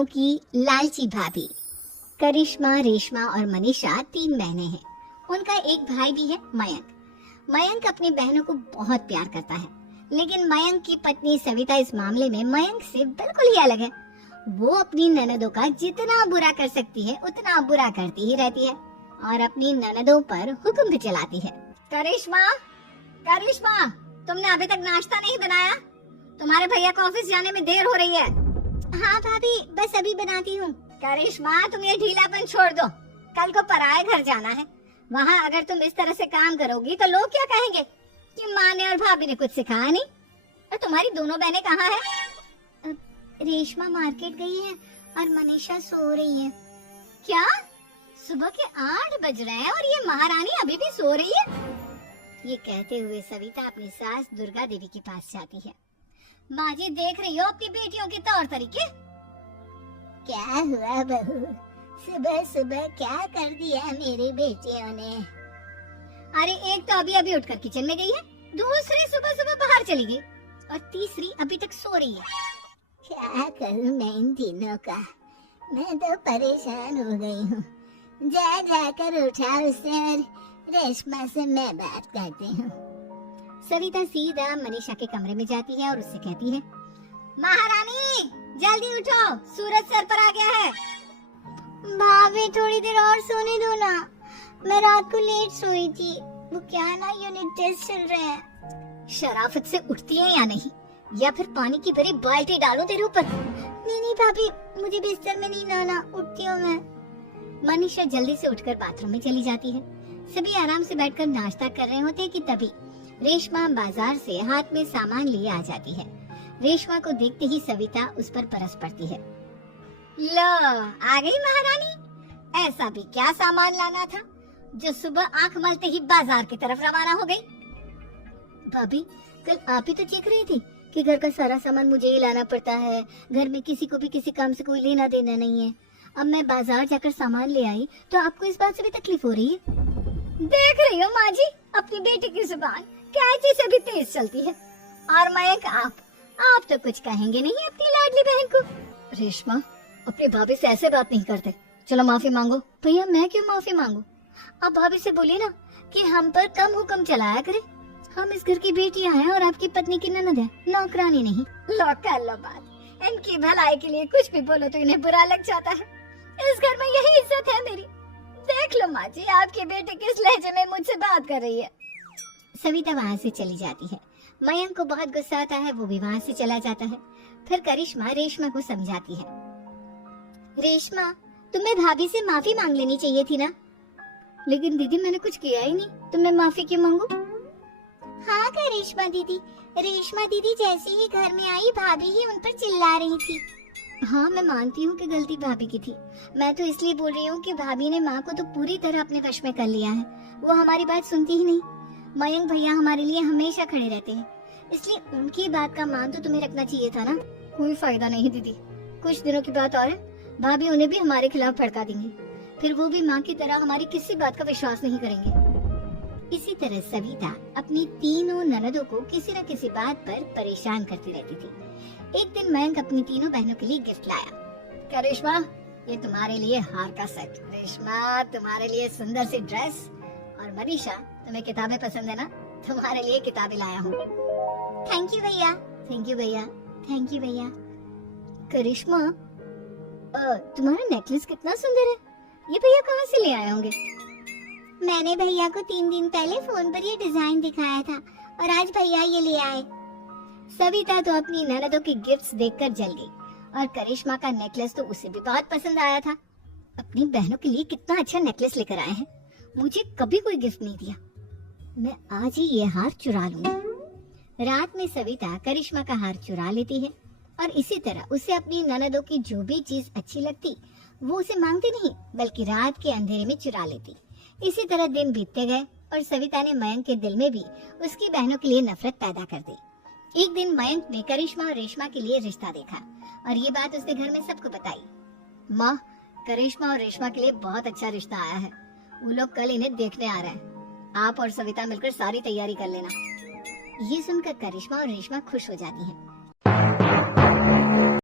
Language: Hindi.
बहनों की लालची भाभी। करिश्मा, रेशमा और मनीषा 3 बहनें हैं। उनका एक भाई भी है, मयंक। मयंक अपनी बहनों को बहुत प्यार करता है, लेकिन मयंक की पत्नी सविता इस मामले में मयंक से बिल्कुल ही अलग है। वो अपनी ननदों का जितना बुरा कर सकती है उतना बुरा करती ही रहती है और अपनी ननदों पर हुक्म भी चलाती है। करिश्मा, करिश्मा, तुमने अभी तक नाश्ता नहीं बनाया? तुम्हारे भैया को ऑफिस जाने में देर हो रही है। हाँ भाभी, बस अभी बनाती हूँ। करिश्मा, तुम ये ढीलापन छोड़ दो। कल को पराए घर जाना है। वहाँ अगर तुम इस तरह से काम करोगी तो लोग क्या कहेंगे कि माँ ने और भाभी ने कुछ सिखाया नहीं। और तुम्हारी दोनों बहनें कहाँ हैं? रेशमा मार्केट गई है और मनीषा सो रही है। क्या? सुबह के 8 बज रहे हैं और ये महारानी अभी भी सो रही है? ये कहते हुए सविता अपनी सास दुर्गा देवी के पास जाती है। माँ जी, देख रही हो अपनी बेटियों के तौर तरीके? क्या हुआ बहू, सुबह सुबह क्या कर दिया मेरी बेटियों ने? अरे एक तो अभी अभी उठकर किचन में गई है, दूसरी सुबह सुबह बाहर चली गई और तीसरी अभी तक सो रही है। क्या करूं मैं इन तीनों का? मैं तो परेशान हो गई हूँ। जा जाकर उठा उसे और रेशमा से मैं बात करती हूँ। सविता सीधा मनीषा के कमरे में जाती है और उससे कहती है, महारानी जल्दी उठो, सूरज सर पर आ गया है। भाभी थोड़ी देर और सोने दो ना, मैं रात को लेट सोई थी। वो क्या ना यूनिट टेस्ट चल रहे हैं। शराफत से उठती है या नहीं, या फिर पानी की भरी बाल्टी डालूं तेरे ऊपर? नहीं भाभी, मुझे बिस्तर में नहीं लाना, उठती हूँ मैं। मनीषा जल्दी से उठकर बाथरूम में चली जाती है। सभी आराम से बैठकर नाश्ता कर रहे होते हैं कि तभी रेशमा बाजार से हाथ में सामान लिए आ जाती है। रेशमा को देखते ही सविता उस पर बरस पड़ती है। लो, आ गई महारानी। ऐसा भी क्या सामान लाना था जो सुबह आंख मलते ही बाजार की तरफ रवाना हो गई? भाभी, कल आप ही तो चेक रही थी कि घर का सारा सामान मुझे ही लाना पड़ता है, घर में किसी को भी किसी काम से कोई लेना देना नहीं है। अब मैं बाजार जाकर सामान ले आई तो आपको इस बात से भी तकलीफ हो रही है? देख रही हो माँ जी, अपनी बेटी की जुबान कैंची से भी तेज चलती है। और मयंक, आप तो कुछ कहेंगे नहीं अपनी लाडली बहन को? रेशमा, अपनी भाभी से ऐसे बात नहीं करते। चलो माफी मांगो। भैया, मैं क्यों माफी मांगू? आप भाभी से बोलिए ना कि हम पर कम हुक्म चलाया करे। हम इस घर की बेटियां हैं और आपकी पत्नी की ननद है, नौकरानी नहीं। लो कर लो बात। इनकी भलाई के लिए कुछ भी बोलो तो इन्हें बुरा लग जाता है। इस घर में यही इज्जत है मेरी। देख लो माँ जी, आपकी बेटी किस लहजे में मुझसे बात कर रही है। सविता वहाँ से चली जाती है। मयंक को बहुत गुस्सा आता है, वो भी वहाँ से चला जाता है। फिर करिश्मा रेशमा को समझाती है, रेशमा, तुम्हें भाभी से माफी मांग लेनी चाहिए थी ना। लेकिन दीदी, मैंने कुछ किया ही नहीं, तो मैं माफी क्यों मांगू? हाँ करिश्मा दीदी, रेशमा दीदी जैसे ही घर में आई भाभी ही उन पर चिल्ला रही थी। हाँ, मैं मानती हूँ कि गलती भाभी की थी। मैं तो इसलिए बोल रही हूँ कि भाभी ने माँ को तो पूरी तरह अपने वश में कर लिया है। वो हमारी बात सुनती ही नहीं। मयंक भैया हमारे लिए हमेशा खड़े रहते हैं, इसलिए उनकी बात का मान तो तुम्हें रखना चाहिए था ना। कोई फायदा नहीं दीदी, कुछ दिनों की बात और है, भाभी उन्हें भी हमारे खिलाफ भड़का देंगी। फिर वो भी माँ की तरह हमारी किसी बात का विश्वास नहीं करेंगे। इसी तरह सविता अपनी तीनों ननदों को किसी न किसी बात पर परेशान करती रहती थी। एक दिन मयंक अपनी तीनों बहनों के लिए गिफ्ट लाया। क्या रेशमा, ये तुम्हारे लिए हार का सेट। रेशमा, तुम्हारे लिए सुंदर सी ड्रेस। और मनीषा, तुम्हें किताबें पसंद है ना, तुम्हारे लिए किताबें लाया हूँ। थैंक यू भैया। थैंक यू भैया। थैंक यू भैया। करिश्मा, तुम्हारा नेकलेस कितना सुंदर है, ये भैया कहाँ से ले आए होंगे? मैंने भैया को 3 दिन पहले फोन पर ये डिजाइन दिखाया था और आज भैया ये ले आए। सविता तो अपनी ननदों की गिफ्ट्स देखकर जल गई और करिश्मा का नेकलेस तो उसे भी बहुत पसंद आया था। अपनी बहनों के लिए कितना अच्छा नेकलेस लेकर आए हैं, मुझे कभी कोई गिफ्ट नहीं दिया। मैं आज ही ये हार चुरा लूंगी। रात में सविता करिश्मा का हार चुरा लेती है और इसी तरह उसे अपनी ननदों की जो भी चीज अच्छी लगती वो उसे मांगती नहीं, बल्कि रात के अंधेरे में चुरा लेती। इसी तरह दिन बीतते गए और सविता ने मयंक के दिल में भी उसकी बहनों के लिए नफरत पैदा कर दी। एक दिन मयंक ने करिश्मा और रेशमा के लिए रिश्ता देखा और ये बात उसने घर में सबको बताई। माँ, करिश्मा और रेशमा के लिए बहुत अच्छा रिश्ता आया है, वो लोग कल इन्हें देखने आ रहे हैं। आप और सविता मिलकर सारी तैयारी कर लेना। ये सुनकर करिश्मा और रेशमा खुश हो जाती हैं।